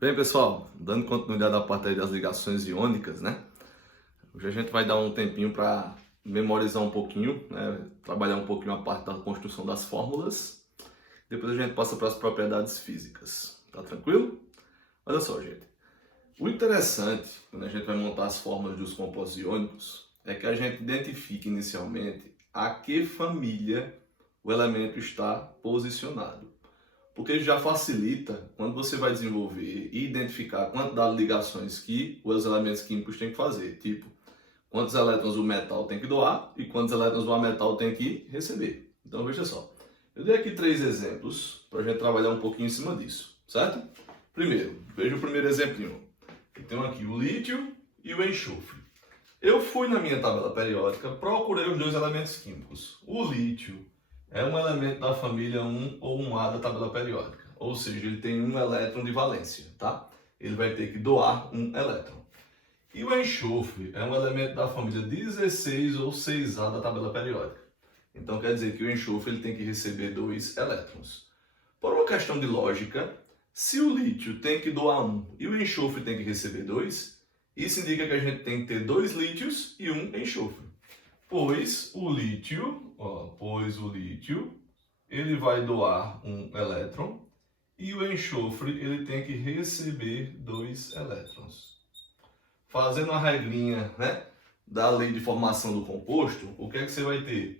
Bem, pessoal, dando continuidade à parte aí das ligações iônicas, né? Hoje a gente vai dar um tempinho para memorizar um pouquinho, né? Trabalhar um pouquinho a parte da construção das fórmulas. Depois a gente passa para as propriedades físicas. Tá tranquilo? Olha só, gente. O interessante, quando a gente vai montar as fórmulas dos compostos iônicos, é que a gente identifique inicialmente a que família o elemento está posicionado. Porque isso já facilita quando você vai desenvolver e identificar a quantidade de ligações que os elementos químicos têm que fazer. Tipo, quantos elétrons o metal tem que doar e quantos elétrons o ametal tem que receber. Então veja só, eu dei aqui 3 exemplos para a gente trabalhar um pouquinho em cima disso, certo? Primeiro, veja o primeiro exemplinho. Eu tenho aqui o lítio e o enxofre. Eu fui na minha tabela periódica, procurei os dois elementos químicos. O lítio é um elemento da família 1 ou 1A da tabela periódica, ou seja, ele tem um elétron de valência, tá? Ele vai ter que doar um elétron. E o enxofre é um elemento da família 16 ou 6A da tabela periódica. Então quer dizer que o enxofre ele tem que receber 2 elétrons. Por uma questão de lógica, se o lítio tem que doar 1 e o enxofre tem que receber 2, isso indica que a gente tem que ter 2 lítios e 1 enxofre. Pois o lítio, ele vai doar um elétron e o enxofre ele tem que receber 2 elétrons. Fazendo a regrinha, né, da lei de formação do composto, o que é que você vai ter?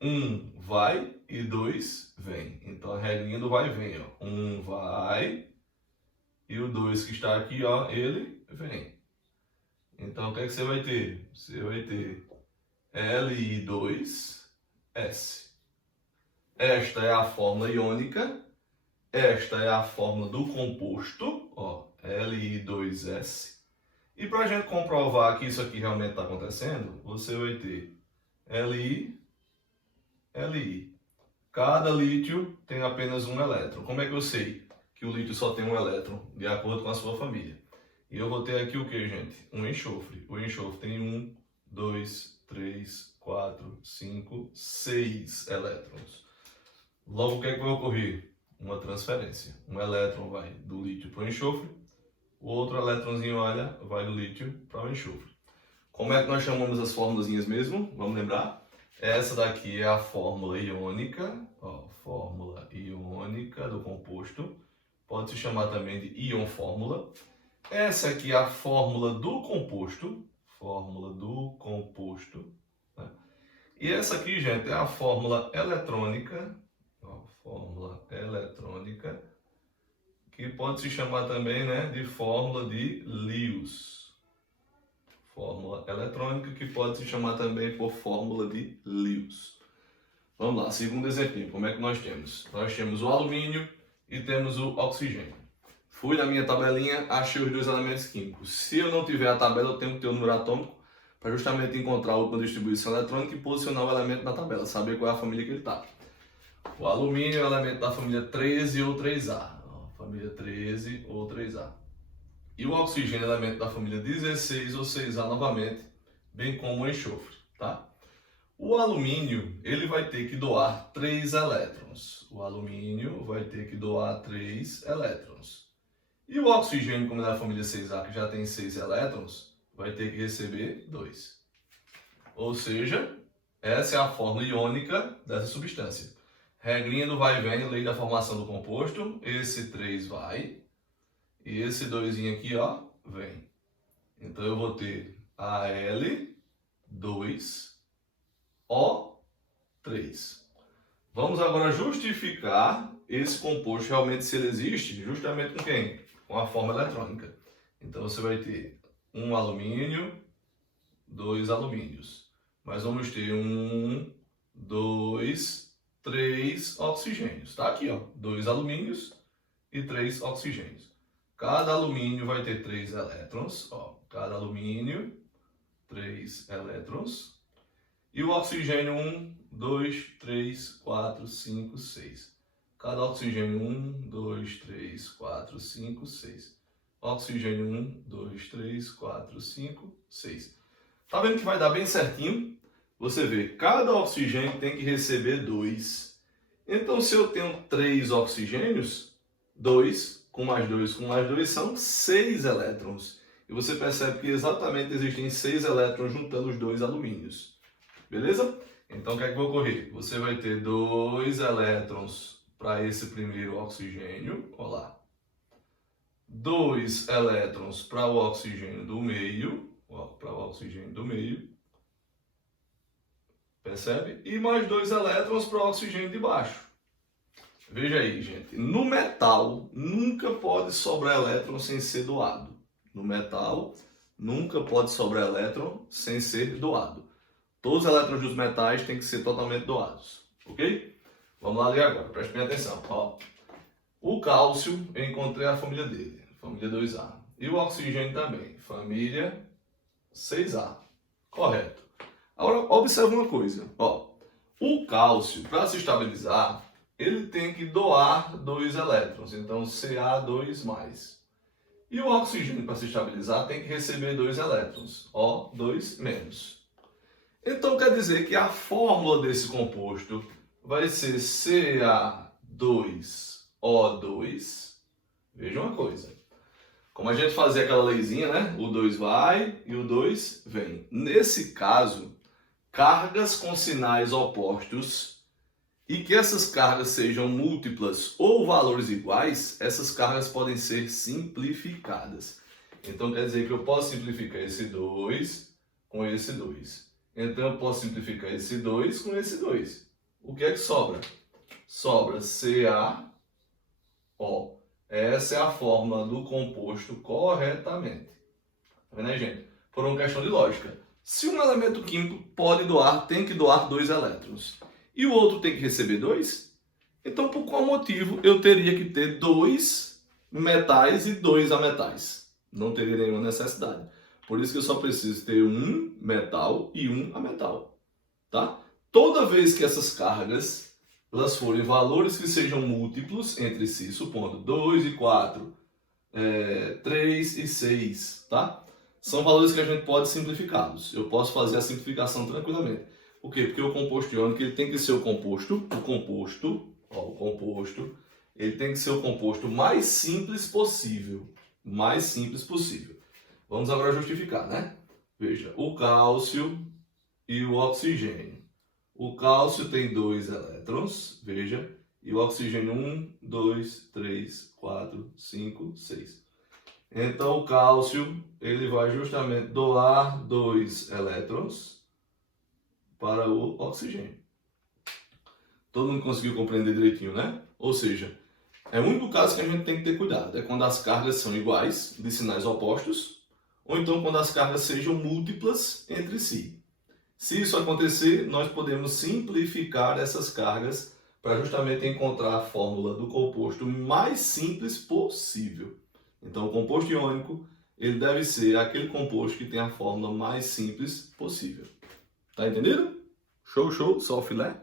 1 vai e 2 vem. Então a regrinha do vai e vem, ó. 1 vai e o 2 que está aqui, ó, ele vem. Então o que é que você vai ter? Você vai ter Li2S. Esta é a fórmula iônica, esta é a fórmula do composto, ó, Li2S. E para a gente comprovar que isso aqui realmente está acontecendo, você vai ter Li, Li. Cada lítio tem apenas um elétron. Como é que eu sei que o lítio só tem um elétron? De acordo com a sua família. E eu vou ter aqui o que, gente? Um enxofre. O enxofre tem 1, 2, 3, 4, 5, 6 elétrons. Logo, o que é que vai ocorrer? Uma transferência. Um elétron vai do lítio para o enxofre, o outro elétronzinho, olha, vai do lítio para o enxofre. Como é que nós chamamos as formulazinhas mesmo? Vamos lembrar? Essa daqui é a fórmula iônica, ó, fórmula iônica do composto. Pode se chamar também de íon fórmula. Essa aqui é a fórmula do composto, né? E essa aqui, gente, é a fórmula eletrônica, ó, fórmula eletrônica, que pode se chamar também, né, de fórmula de Lewis. Fórmula eletrônica que pode se chamar também por fórmula de Lewis. Vamos lá, segundo exemplo, como é que nós temos? Nós temos o alumínio e temos o oxigênio. Fui na minha tabelinha, achei os dois elementos químicos. Se eu não tiver a tabela, eu tenho que ter o número atômico para justamente encontrar a última distribuição eletrônica e posicionar o elemento na tabela, saber qual é a família que ele está. O alumínio é o elemento da família 13 ou 3A. Família 13 ou 3A. E o oxigênio é o elemento da família 16 ou 6A novamente, bem como o enxofre, tá? O alumínio, ele vai ter que doar 3 elétrons. O alumínio vai ter que doar 3 elétrons. E o oxigênio, como é da família 6A, que já tem 6 elétrons, vai ter que receber 2. Ou seja, essa é a fórmula iônica dessa substância. Regrinha do vai e vem, lei da formação do composto. Esse 3 vai e esse 2 aqui, ó, vem. Então eu vou ter Al2O3. Vamos agora justificar esse composto realmente se ele existe, justamente com quem? Com a forma eletrônica. Então você vai ter um alumínio, 2 alumínios. Mas vamos ter 1, 2, 3 oxigênios. Tá aqui, ó, 2 alumínios e 3 oxigênios. Cada alumínio vai ter 3 elétrons, ó, cada alumínio, 3 elétrons. E o oxigênio 1, 2, 3, 4, 5, 6. Cada oxigênio 1, 2, 3, 4, 5, 6. Oxigênio 1, 2, 3, 4, 5, 6. Tá vendo que vai dar bem certinho? Você vê, cada oxigênio tem que receber 2. Então, se eu tenho 3 oxigênios, 2 com mais 2 com mais 2 são 6 elétrons. E você percebe que exatamente existem 6 elétrons juntando os dois alumínios. Beleza? Então o que é que vai ocorrer? Você vai ter 2 elétrons para esse primeiro oxigênio. Olha lá. 2 elétrons para o oxigênio do meio. Para o oxigênio do meio. Percebe? E mais 2 elétrons para o oxigênio de baixo. Veja aí, gente. No metal, nunca pode sobrar elétron sem ser doado. No metal, nunca pode sobrar elétron sem ser doado. Todos os elétrons dos metais têm que ser totalmente doados. Ok? Vamos lá ler agora. Preste bem atenção. Ó. O cálcio, eu encontrei a família dele. Família 2A. E o oxigênio também. Família 6A. Correto. Agora, observe uma coisa. Ó. O cálcio, para se estabilizar, ele tem que doar 2 elétrons, então Ca2+. E o oxigênio, para se estabilizar, tem que receber 2 elétrons, O2-. Então quer dizer que a fórmula desse composto vai ser Ca2O2. Veja uma coisa. Como a gente fazia aquela leizinha, né? O 2 vai e o 2 vem. Nesse caso, cargas com sinais opostos e que essas cargas sejam múltiplas ou valores iguais, essas cargas podem ser simplificadas. Então quer dizer que eu posso simplificar esse 2 com esse 2. Então eu posso simplificar esse 2 com esse 2. O que é que sobra? Sobra CaO. Essa é a fórmula do composto corretamente. Tá vendo aí, gente? Por uma questão de lógica. Se um elemento químico pode doar, tem que doar 2 elétrons. E o outro tem que receber 2? Então, por qual motivo eu teria que ter 2 metais e 2 ametais? Não teria nenhuma necessidade. Por isso que eu só preciso ter um metal e um ametal. Tá? Toda vez que essas cargas elas forem valores que sejam múltiplos entre si, supondo 2 e 4, 3 e 6, tá? São valores que a gente pode simplificá-los. Eu posso fazer a simplificação tranquilamente. Por quê? Porque o composto iônico ele tem que ser o composto, ele tem que ser o composto mais simples possível. Mais simples possível. Vamos agora justificar, né? Veja, o cálcio e o oxigênio. O cálcio tem 2 elétrons, veja, e o oxigênio 1, 2, 3, 4, 5, 6. Então o cálcio ele vai justamente doar 2 elétrons para o oxigênio. Todo mundo conseguiu compreender direitinho, né? Ou seja, é o único caso que a gente tem que ter cuidado. É quando as cargas são iguais, de sinais opostos, ou então quando as cargas sejam múltiplas entre si. Se isso acontecer, nós podemos simplificar essas cargas para justamente encontrar a fórmula do composto mais simples possível. Então, o composto iônico ele deve ser aquele composto que tem a fórmula mais simples possível. Tá entendido? Show, show, só o filé.